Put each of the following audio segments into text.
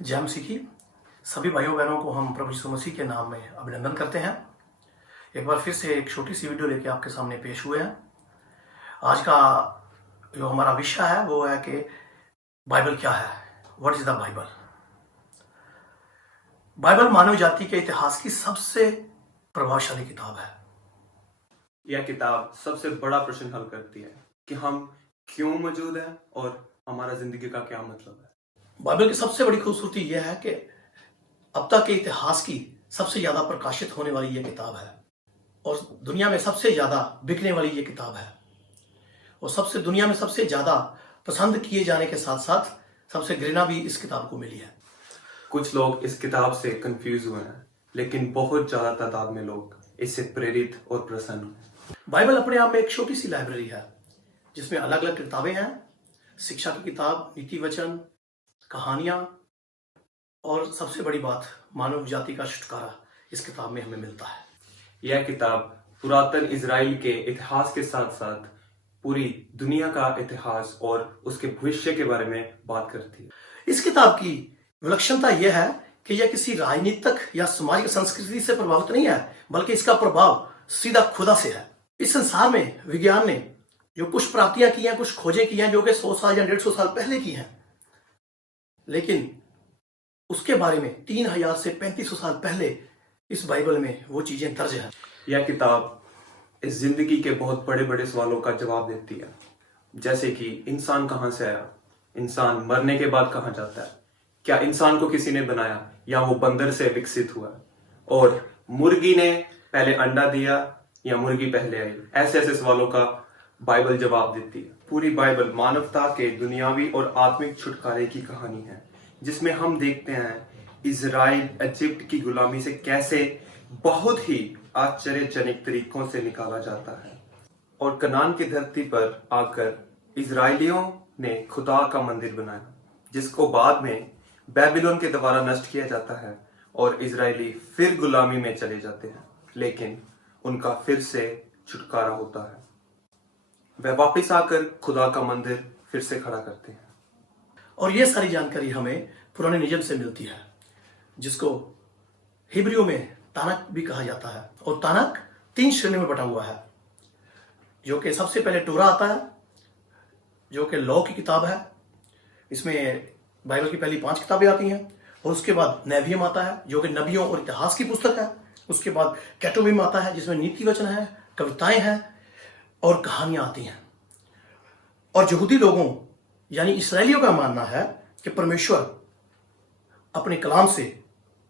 जय मसीह की सभी भाइयों बहनों को हम प्रभु यीशु मसीह के नाम में अभिनंदन करते हैं। एक बार फिर से एक छोटी सी वीडियो लेके आपके सामने पेश हुए हैं। आज का जो हमारा विषय है वो है कि बाइबल क्या है, what is the Bible. Bible मानव जाति के इतिहास की सबसे प्रभावशाली किताब है। यह किताब सबसे बड़ा प्रश्न हल करती है कि हम क्यों मौजूद हैं और हमारा जिंदगी का क्या मतलब है। बाइबल की सबसे बड़ी खूबसूरती यह है कि अब तक के इतिहास की सबसे ज्यादा प्रकाशित होने वाली यह किताब है और दुनिया में सबसे ज्यादा बिकने वाली यह किताब है और दुनिया में सबसे ज्यादा पसंद किए जाने के साथ साथ सबसे घृणा भी इस किताब को मिली है। कुछ लोग इस किताब से कंफ्यूज हुए हैं, लेकिन बहुत ज्यादा तादाद में लोग इससे प्रेरित और प्रसन्न हैं। बाइबल अपने आप में एक छोटी सी लाइब्रेरी है जिसमें अलग अलग किताबें हैं, शिक्षा की किताब, नीति वचन, कहानियां और सबसे बड़ी बात मानव जाति का छुटकारा इस किताब में हमें मिलता है। यह किताब पुरातन इजराइल के इतिहास के साथ साथ पूरी दुनिया का इतिहास और उसके भविष्य के बारे में बात करती है। इस किताब की विलक्षणता यह है कि यह किसी राजनीतिक या सामाजिक संस्कृति से प्रभावित नहीं है, बल्कि इसका प्रभाव सीधा खुदा से है। इस संसार में विज्ञान ने जो कुछ प्राप्तियां की हैं, कुछ खोजें की हैं जो कि 100 साल या 150 साल पहले की हैं, लेकिन उसके बारे में 3000 से 3500 साल पहले इस बाइबल में वो चीजें दर्ज हैं। यह किताब इस जिंदगी के बहुत बड़े बड़े सवालों का जवाब देती है, जैसे कि इंसान कहाँ से आया, इंसान मरने के बाद कहाँ जाता है, क्या इंसान को किसी ने बनाया या वो बंदर से विकसित हुआ, और मुर्गी ने पहले अंडा दिया या मुर्गी पहले आई। ऐसे ऐसे सवालों का बाइबल जवाब देती है। पूरी बाइबल मानवता के दुनियावी और आत्मिक छुटकारे की कहानी है, जिसमें हम देखते हैं इजराइल इजिप्ट की गुलामी से कैसे बहुत ही आश्चर्यजनक तरीकों से निकाला जाता है और कनान की धरती पर आकर इजराइलियों ने खुदा का मंदिर बनाया, जिसको बाद में बेबीलोन के द्वारा नष्ट किया जाता है और इजरायली फिर गुलामी में चले जाते हैं, लेकिन उनका फिर से छुटकारा होता है। वह वापस आकर खुदा का मंदिर फिर से खड़ा करते हैं। और ये सारी जानकारी हमें पुराने नियम से मिलती है, जिसको हिब्रियों में तानक भी कहा जाता है। और तानक 3 श्रेणियों में बटा हुआ है, जो कि सबसे पहले टोरा आता है, जो कि लॉ की किताब है। इसमें बाइबल की पहली 5 किताबें आती हैं। और उसके बाद नेवियम आता है, जो कि नबियों और इतिहास की पुस्तक है। उसके बाद कैटोबिम आता है, जिसमें नीति वचन है, कविताएं हैं और कहानियां आती हैं। और यहूदी लोगों यानी इसराइलियों का मानना है कि परमेश्वर अपने कलाम से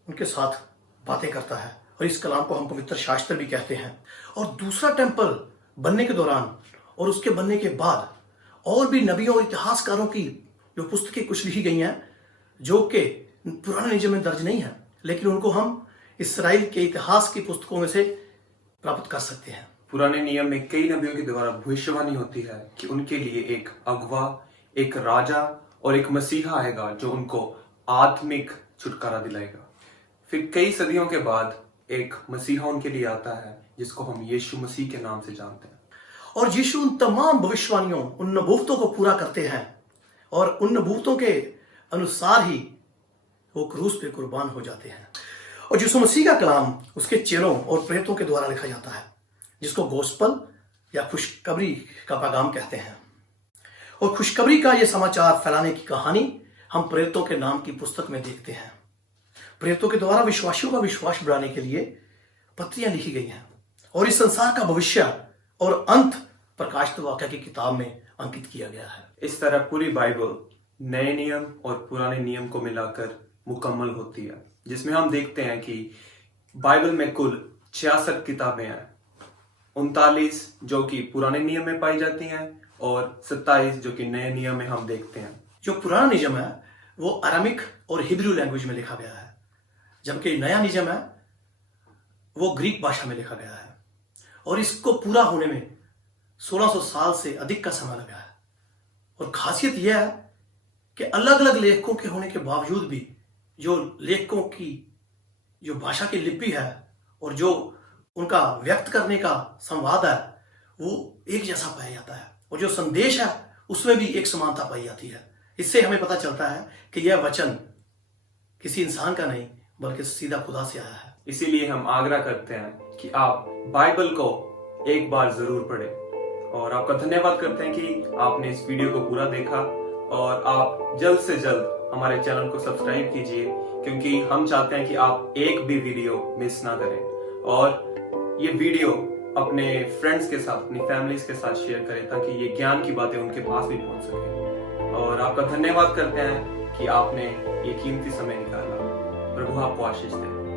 उनके साथ बातें करता है, और इस कलाम को हम पवित्र शास्त्र भी कहते हैं। और दूसरा टेम्पल बनने के दौरान और उसके बनने के बाद और भी नबियों और इतिहासकारों की जो पुस्तकें कुछ लिखी गई हैं, जो कि पुराने नियम में दर्ज नहीं है, लेकिन उनको हम इसराइल के इतिहास की पुस्तकों में से प्राप्त कर सकते हैं। पुराने नियम में कई नबियों के द्वारा भविष्यवाणी होती है कि उनके लिए एक अगवा, एक राजा और एक मसीहा आएगा जो उनको आत्मिक छुटकारा दिलाएगा। फिर कई सदियों के बाद एक मसीहा उनके लिए आता है, जिसको हम यीशु मसीह के नाम से जानते हैं। और यीशु उन तमाम भविष्यवाणियों, उन नबूवतों को पूरा करते हैं, और उन नबूवतों के अनुसार ही वो क्रूस पे कुर्बान हो जाते हैं। और यीशु मसीह का कलाम उसके चेलों और प्रेरितों के द्वारा लिखा जाता है, जिसको गोस्पल या खुशखबरी का पैगाम कहते हैं। और खुशखबरी का ये समाचार फैलाने की कहानी हम प्रेरितों के नाम की पुस्तक में देखते हैं। प्रेरितों के द्वारा विश्वासियों का विश्वास बढ़ाने के लिए पत्रियां लिखी गई हैं, और इस संसार का भविष्य और अंत प्रकाशित वाक्य की किताब में अंकित किया गया है। इस तरह पूरी बाइबल नए नियम और पुराने नियम को मिलाकर मुकम्मल होती है, जिसमें हम देखते हैं कि बाइबल में कुल 66 किताबें हैं, 39 जो कि पुराने नियम में पाई जाती हैं और 27 जो कि नए नियम में हम देखते हैं। जो पुराना नियम है वो अरामिक और हिब्रू लैंग्वेज में लिखा गया है, जबकि नया नियम है वो ग्रीक भाषा में लिखा गया है। और इसको पूरा होने में 1600 साल से अधिक का समय लगा है। और खासियत यह है कि अलग अलग लेखकों के होने के बावजूद भी जो लेखकों की जो भाषा की लिपि है और जो उनका व्यक्त करने का संवाद है वो एक जैसा पाया जाता है, और जो संदेश है उसमें भी एक समानता पाई जाती है। इससे हमें पता चलता है कि यह वचन किसी इंसान का नहीं बल्कि सीधा खुदा से आया है। इसीलिए हम आग्रह करते हैं कि आप बाइबल को एक बार जरूर पढ़ें। और आपका धन्यवाद करते हैं कि आपने इस वीडियो को पूरा देखा, और आप जल्द से जल्द हमारे चैनल को सब्सक्राइब कीजिए, क्योंकि हम चाहते हैं कि आप एक भी वीडियो मिस ना करें। और ये वीडियो अपने फ्रेंड्स के साथ, अपनी फैमिलीज के साथ शेयर करें, ताकि ये ज्ञान की बातें उनके पास भी पहुंच सके। और आपका धन्यवाद करते हैं कि आपने ये कीमती समय निकाला। प्रभु आपको आशीष दे।